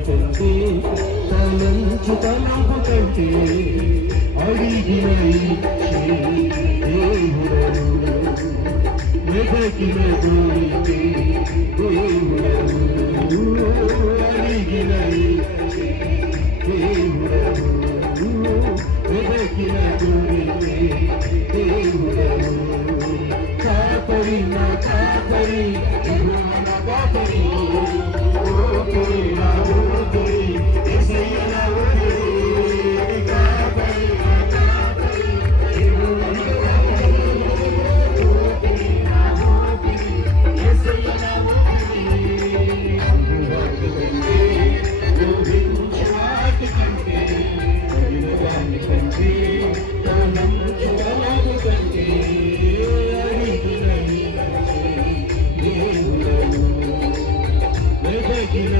కంటే తలంచు తలంపు కంటే అడిగిన దేవుడను వెదకిన దూరితే దేవుడను అడిగిన దేవుడను వెదకిన దూరితే దేవుడను కాపరి నా కాపరి నా కాపరి ఓకే నా ఓకే ఎసయ్య నా ఓకే కాపరి నా కాపరి నా ఓకే ఎసయ్య నా ఓకే ఊహించాటి కంటే వినవాని కంటే తలంచువాని కంటే దేవుడను వెదకిన